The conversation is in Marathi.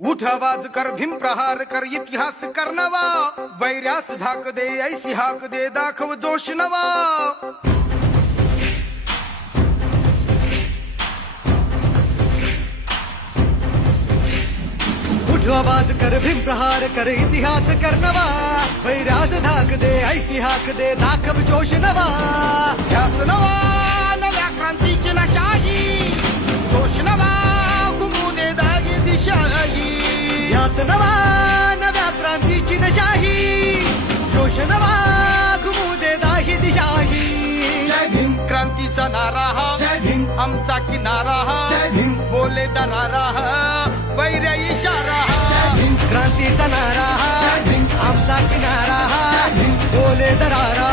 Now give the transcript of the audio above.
उठ आवाज कर भीम प्रहार कर इतिहास कर नवा वैर्यास धाक दे ऐसी हाक दे दाखव जोश नवा उठ आवाज कर भीम प्रहार कर इतिहास कर नवा वैराज धाक दे ऐसी हाक दे दाखव जोश नवा ध्यास नवा नव्या क्रांतीची नशाही जोश नवा घुमू दे दागी दिशाही ध्यास नवा नव्या क्रांतीची नशाही जोश नवा घुमू दे दाही दिशाही जय भीम क्रांतीचा नारा हा जय भीम आमचा किनारा हा जय भीम बोले दनारा हा वैर्य इशारा हा क्रांतीचा नारा हा जय भीम आमचा किनारा हा जय भीम बोले दरारा